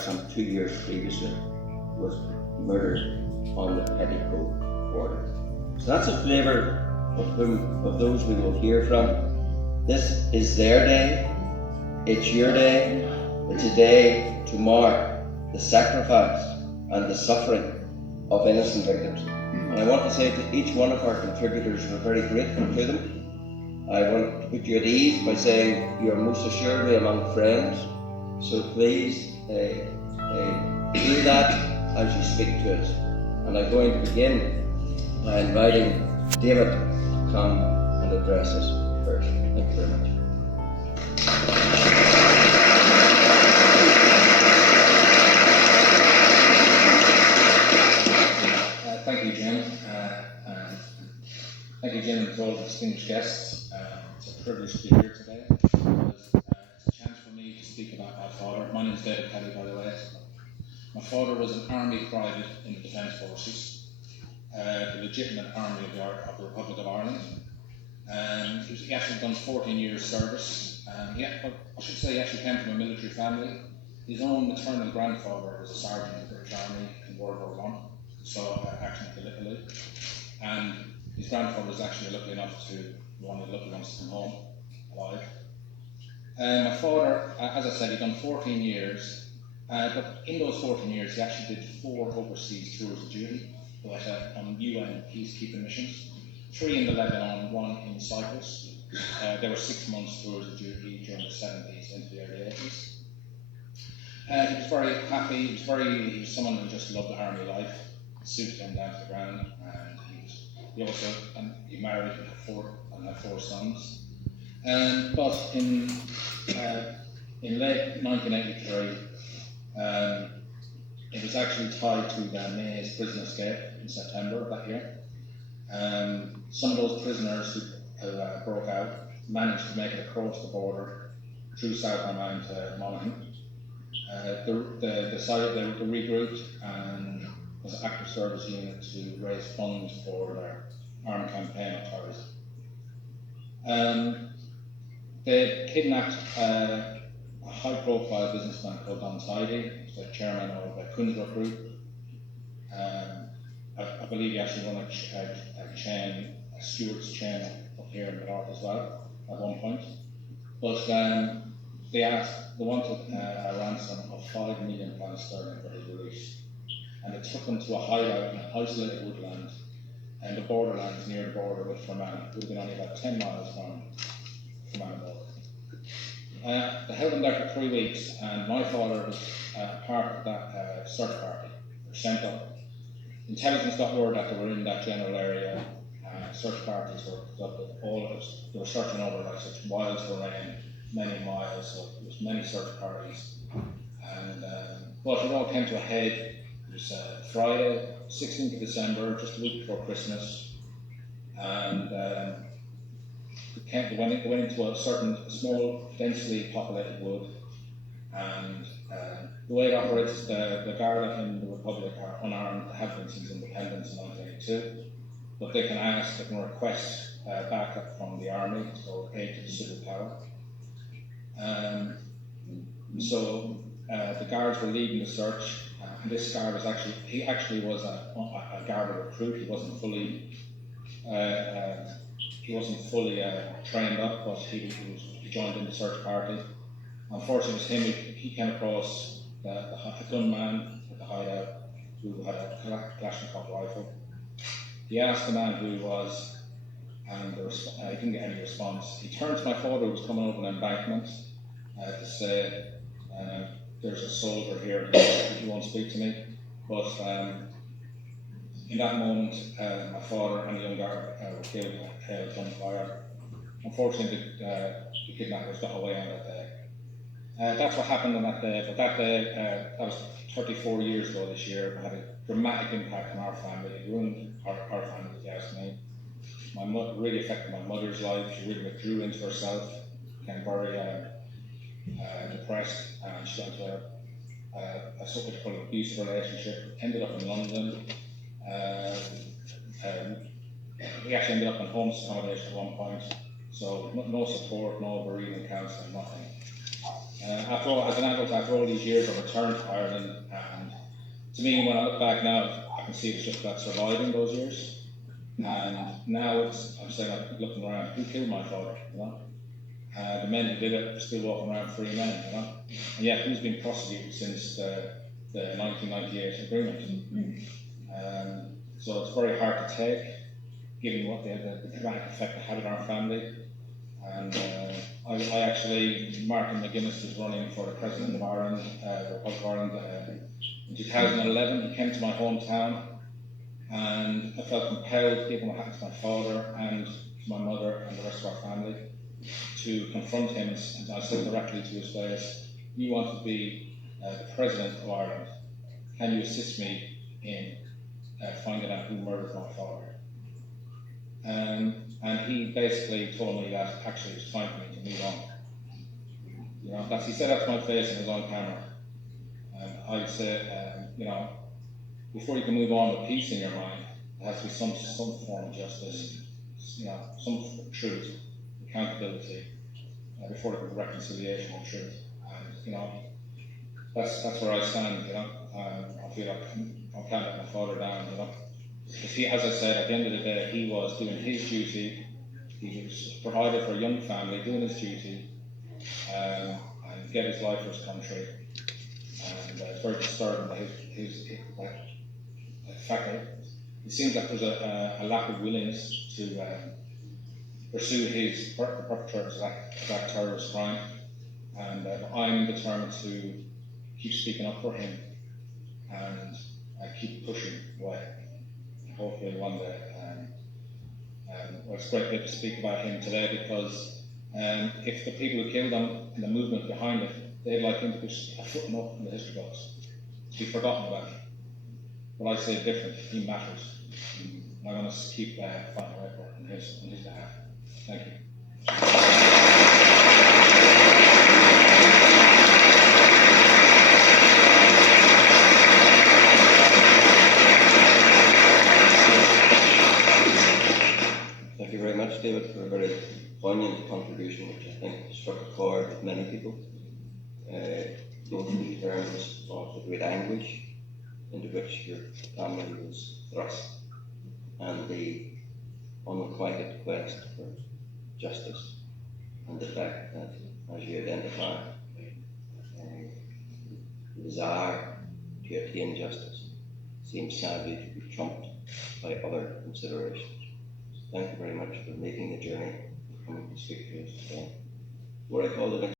some 2 years previously, was murdered on the Paddy border. So that's a flavour of those we will hear from. This is their day, it's your day, it's a day to mark the sacrifice and the suffering of innocent victims. And I want to say to each one of our contributors, we're very grateful to them. I want to put you at ease by saying you are most assuredly among friends, so please do that as you speak to us. And I'm going to begin by inviting David to come and address us first. Thank you very much. Thank you, Jim. Thank you, Jim, and to all the distinguished guests. It's a privilege to be here today because it's a chance for me to speak about my father. My name is David Paddy, by the way. My father was an army private in the Defence Forces, the legitimate army of the Republic of Ireland. He actually done 14 years service. I should say he actually came from a military family. His own maternal grandfather was a sergeant in the British Army in World War I. So action at Gallipoli, and his grandfather was actually lucky enough to one of the lucky ones to come home alive. My father, as I said, he'd done 14 years, but in those 14 years he actually did 4 overseas tours of duty on UN peacekeeping missions, 3 in the Lebanon, 1 in Cyprus. There were 6 months tours of duty during the 70s into the early 80s. He was very happy. He was someone who just loved the army life. Suited him down to the ground, and he married and had 4 sons. But in late 1983, it was actually tied to the May's prison escape in September of that year. Some of those prisoners who broke out managed to make it across the border through South Armagh to Monaghan. They decided they regrouped and as an active service unit to raise funds for their armed campaign of terrorism. They kidnapped a high-profile businessman called Don Tidey, the chairman of the Kundra Group. I believe he actually run a steward's chain up here in the north as well at one point. But they wanted a ransom of £5 million sterling for his release. And it took them to a hideout in an isolated woodland and the borderlands near the border with Fermanagh. It would have been only about 10 miles from Fermanagh border. They held them there for 3 weeks, and my father was part of that search party. They were sent up. Intelligence got word that they were in that general area. Search parties were conducted. They were searching over like such wild terrain, many miles, so there was many search parties. And but it all came to a head. It was Friday, 16th of December, just a week before Christmas, and they went into a certain small, densely populated wood. And the way it operates, the Garda in the Republic are unarmed, have been since independence in 1982, but they can request backup from the army, so aid to the civil power. So the guards were leading the search. And this guard was actually was a Garda recruit. He wasn't fully trained up, but he joined in the search party. Unfortunately, it was him. He came across a gunman at the hideout who had a Kalashnikov rifle. He asked the man who he was, and he didn't get any response. He turned to my father, who was coming over an embankment, to say, "There's a soldier here who won't speak to me." But in that moment, my father and the young guard were killed at gunfire. Unfortunately, the kidnappers got away on that day. That's what happened on that day. But that day, that was 34 years ago this year. It had a dramatic impact on our family. It ruined our family, if you ask me. Really affected my mother's life. She really withdrew into herself, became very depressed, and she got into a sort of abusive relationship. Ended up in London. He actually ended up in homeless accommodation at one point. So no support, no bereavement counselling, nothing. After all, as an adult, after all these years, I returned to Ireland, and to me, when I look back now, I can see it was just about surviving those years. And now I'm saying, like, looking around, who killed my father? You know, the men who did it are still walking around free men. You know, and yet who's been prosecuted since the 1998 agreement? So it's very hard to take, given what the dramatic effect it had on our family. And I actually, Martin McGuinness was running for the President of Ireland, the Republic of Ireland, in 2011. He came to my hometown, and I felt compelled to give him a hat to my father and to my mother and the rest of our family to confront him. And I said directly to his face, "You want to be the President of Ireland. Can you assist me in finding out who murdered my father?" And he basically told me that actually it was time for me to move on. You know, he said that to my face in his own camera. And I'd say, you know, before you can move on with peace in your mind, there has to be some form of justice, you know, some truth, accountability, before there can be reconciliation and truth. And, you know, that's where I stand, you know. I feel like I can't let my father down, you know. Because he, as I said, at the end of the day, he was doing his duty. He was provided for a young family, doing his duty, and get his life for his country. And it's very disturbing that the fact that it seems like there's a lack of willingness to pursue the perpetrators of that terrorist crime. And I'm determined to keep speaking up for him and keep pushing away. Hopefully one day. Well, it's great to speak about him today, because if the people who killed him and the movement behind it, they'd like him to be a footnote in the history books, to be forgotten about. But I say different. He matters. And I'm going to keep fighting away for it on his behalf. Thank you. Thank you very much, David, for a very poignant contribution, which I think struck a chord with many people, both in terms of the great anguish into which your family was thrust and the unrequited quest for justice, and the fact that, as you identify, the desire to attain justice seems sadly to be trumped by other considerations. Thank you very much for making the journey and coming to speak to us today. What I call the